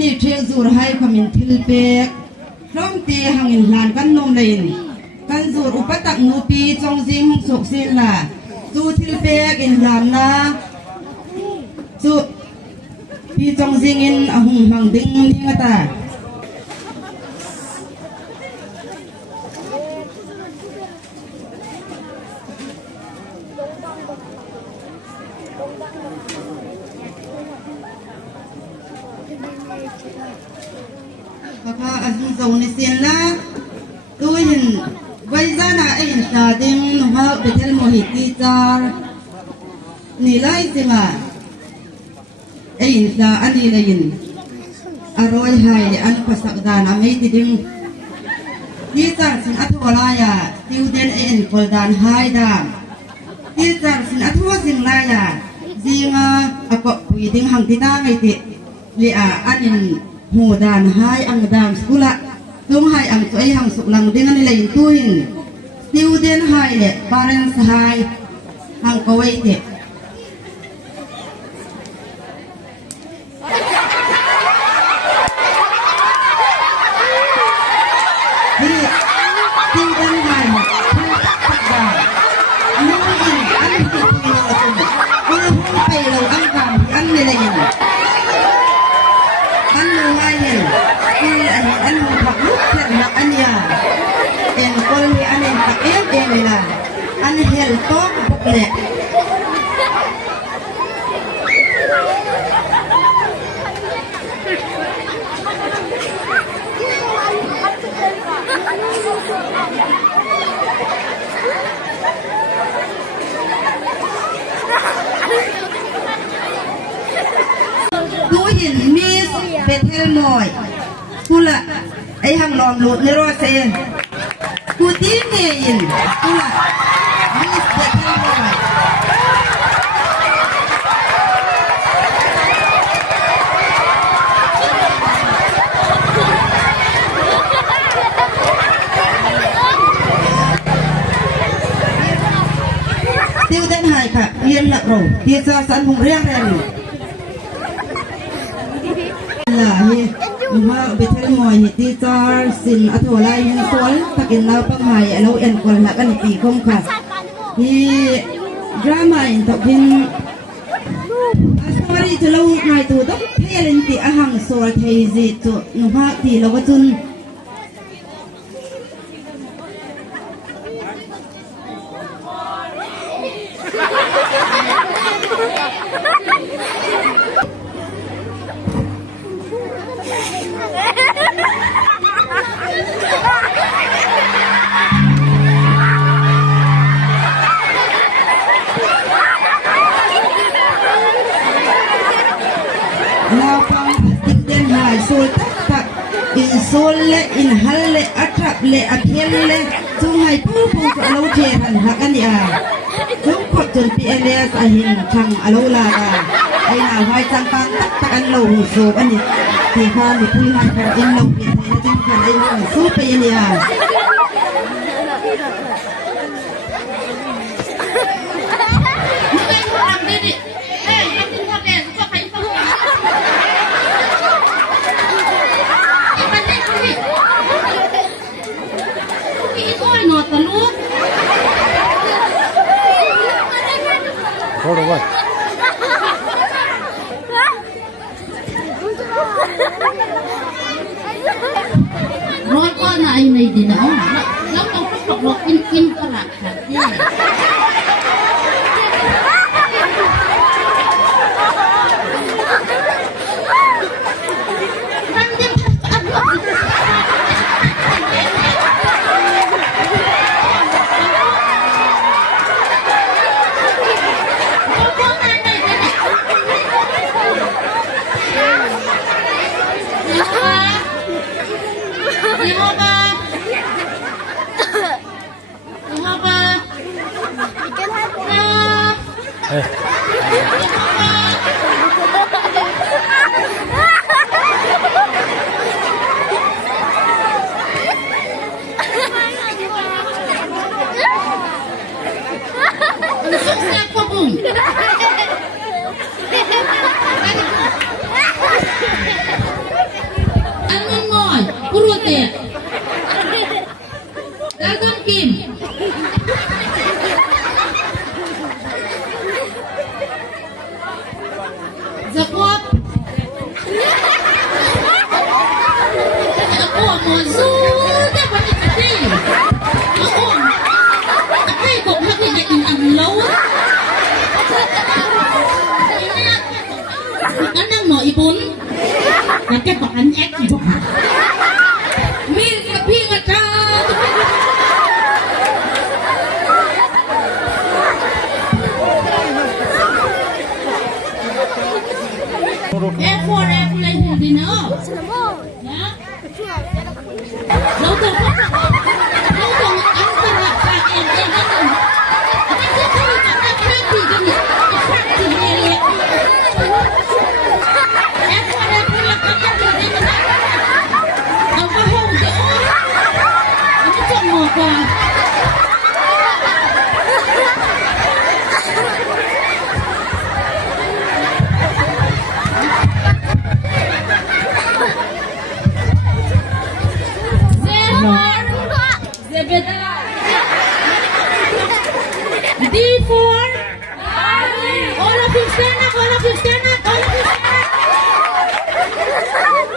นี่เทงจูรให้ขมินทิลเปกพร้อมตีหังอินหลานกันนมเลนกันจูรอุปตักนูปีจงซิงสุกสินล่ะจูทิลเปกอินหลานนะจูปีจงซิงอินอหุงหังดึงนี่งตาPapa azung zong ni sin la tu yin wai zana ai ta ding no ha betel mo hi ti tar ni lai singa ai ta ani la yin aroi hai an pasak dan amei ti ding ti tar sin athola ya student en kol dan hai da ti tar sin atho sin la ya zinga akop pi ding hang ti ta ngai ti li a aninหูดานหายอังดามสกุละตุงหายอังสวยหังสุกลังดินนี่เลยตุยนติวเดนหายเนี่ยบารันสหายหังกวยเนี่ยนี่ติวเดนหายเนี่ยตักดานู่นอินอันที่ปีเราตุนอันหุ่นไปเราอังกามอันนี่เลยอันนู้นไงเนี่ยคืออันนู้นผักลุกเห็นหนักอันยาเอ็นคนนี้อันนี้ตักเอ็นเลยล่ะอันเฮลโต้บุกเลยดูเห็นมีเป็นเทลมอยกูละไอหังลอมหลุดในรถเซนกูตีเมียนกูละมีเป็นเทลมอยติวเดินหายค่ะเรียนละโรงที่ซาสันหงเรียงแรงล่ะเฮ้มาเบเทลมอยฮิติจาร์สินอัฐวลายยินสวนตักินเราปังหายเราเอ็นคนละกันตีคมค่ะที่ดราม่าอินทบินอาสวารีจะเล่าหายตัวต้องเพียรินติอาหังสวรเทจิตุนุภาที่เราก็จุนเราฟังติดเด่นหายสูตรตักอินโซลเลอินฮัลเลอัตรับเลอัตเฮลเลจงให้ผู้ผู้จะเราเจรันหักอันยาจงขดจนปีเอเลียสอหินชังอโลลาดาไอหนาไว้จังปังตักอันโลหูโซอันนี้ที่ข้าหรือผู้ให้คนอินโลเปียในจังขันไอหนาสู้ปีเอเลียHold on, what? ร้อยก็นายในดินเอาแล้วต้องปลอกกินกระหลักค่ะเนี่ย Pek Dragon Kim Zakwat Ako mo Zuda pati Ako Akay ko Hakigain ang law Anang mo ipon Nagkapakan ek Mir kapingat ka F4 lang hindi na Ya Lautang antara sa D4 All of you stand up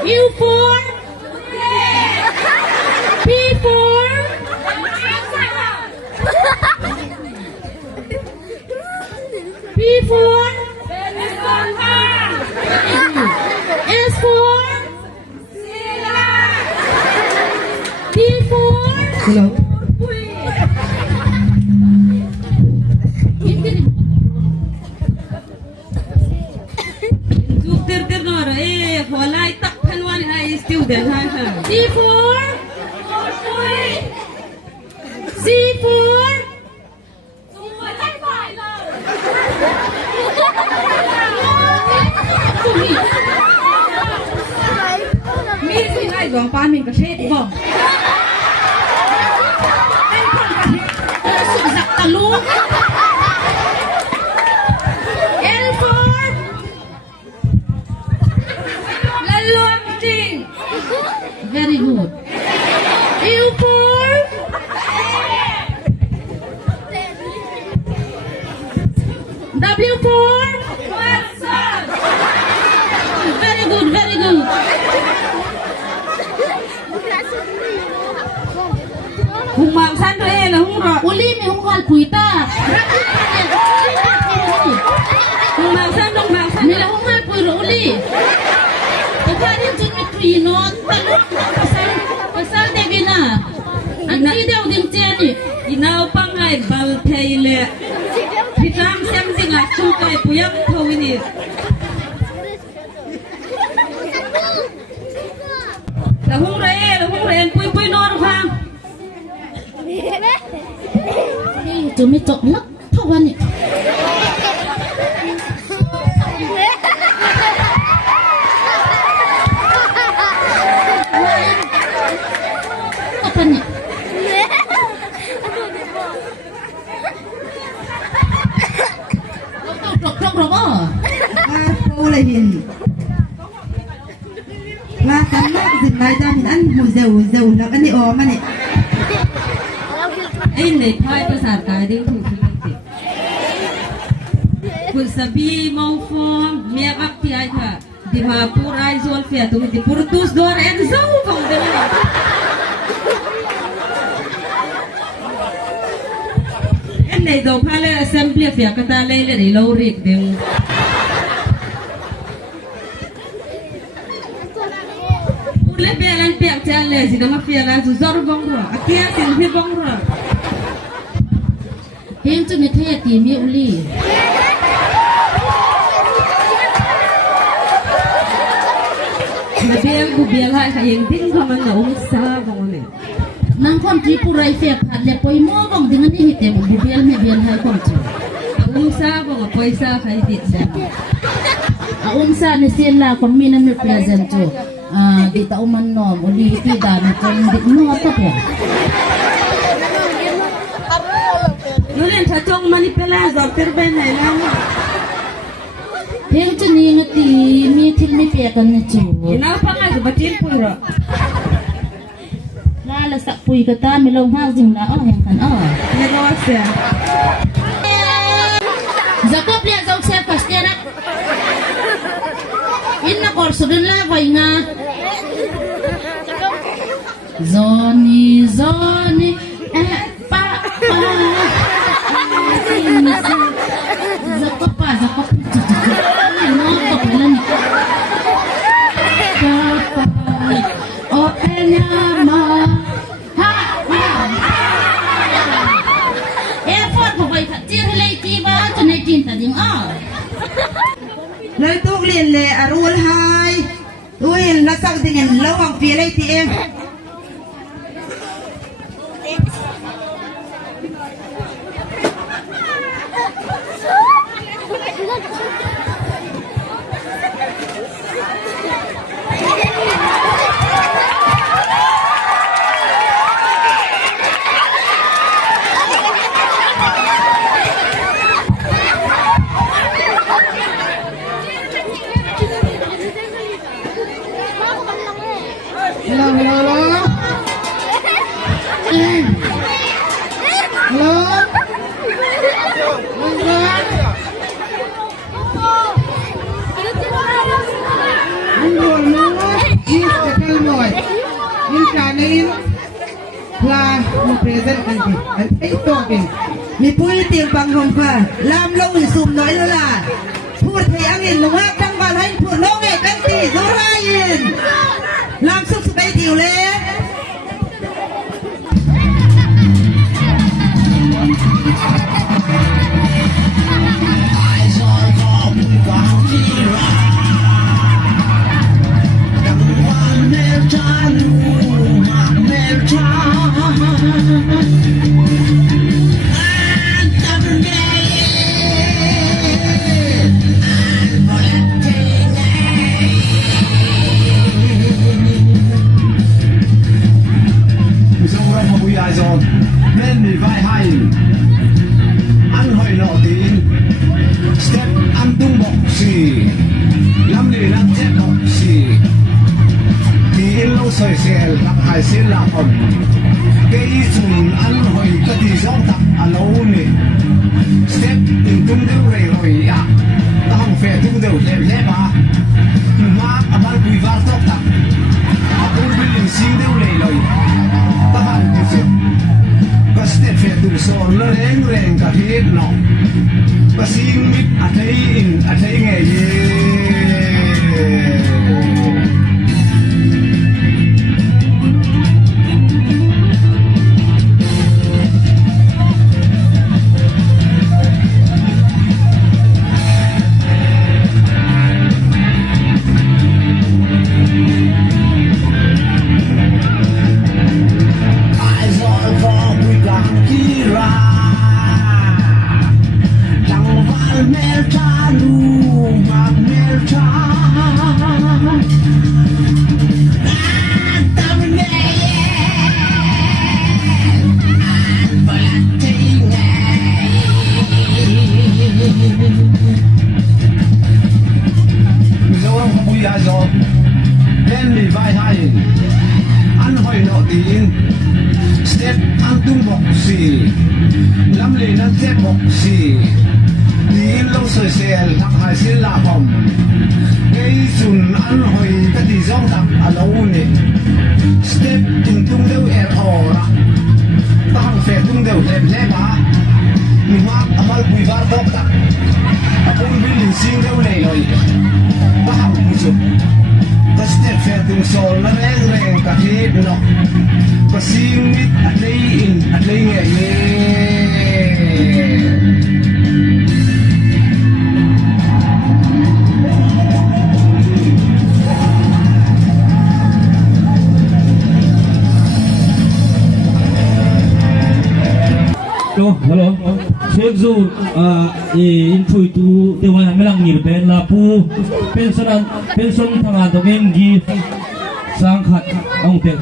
U4 P4 P4 S4 T4 Hello. Tir nora walai tak panwan hai student ha C4 C4 mi si hai gong pan min ka shet bom Sugzak talong L4 lalom ting Very good U4 W4 Very good hung mam san to la hung ro Uli mi hungkal puita hung mam san Nila hungkal puiro uli Pagkarin dyan may trinon Talong Pasal debi na Ang tidaw din tiyan eh inaw pang hai bal thaile pitam sem singa chu kai puyam thowini la hung re pui nor phang Ito may toklak Tawan eh Apa ni? Klok oh. Paulihin. Lakan na zin lai da min an mu zeu na kan ni o ma ni. ai nei phai pasar kai ding thu thi ti kun sabi mau form mia ak ti ai tha di ma pur ai zol fia tu di purtus dor en zau vong de la en nei do phale assembly fia ka ta le ri lo rik ding le belan piak chale si dama fia la zu zor vong ro akia sin fi vong ro Him tu ni thaya ti mi uli na bel bu bel hai ka yeng ding ka man na sa vong ne Nang kon ti purai fek hat le poi mo bang dengan ni hite bu biel me biel hai kon ti sa vong paisa khai dit sa Sa ni sila kon mi nan represent tu di ta uman nom uli ti dan kon di no ta pe Nulen sa chong manipela za terben hai la Him tu ni ngati mi til mi pe kan ni chu ina pa nga sa batin puro la sak pui kata melo ha jing na oh yang kan oh ne ko sia Jacob lihat jauh saya pasti anak inna korsudun la vainga Zoni pa Jacob no kapulan open ma ha effort pokoknya kecil lagi bah tu nak cinta ding le tuk lin le arul hai tuin la sak dengan lawang pi le ti em mi pui tiang bang hong pha lam lo in sum noi lo la phut thei ang in lung ak tang ba hai phut lo nge kan ti zo ra yin lam suk su bai diu le soi sel lak hai sel la om ke i chun an hoi ka ti zong tak alo ni step in tum deu rei hoi ya ta hong fe tum deu le ba ma abal bui var tok tak apun building sing deu le loi ta han ti se ka step fe tum son le reng ka hit no ka sing mit a thei nge ye step ang tumbok si lam le na step bok si ni lo so sel thak hai sil la bom ei sun an hoi ka ti zong tak alo ni step tung tung deu ora ta hang fe tung deu le ba ni ma amal bui var bok tak apun building sing deu le loi ta hang pu chu ta step fe tung sol na reng ka hit no pasing mit at lay nge ye Hello. Sheikh Zul info itu dewan melang ni ben lapu pension tangan to gi sangkhat ong pek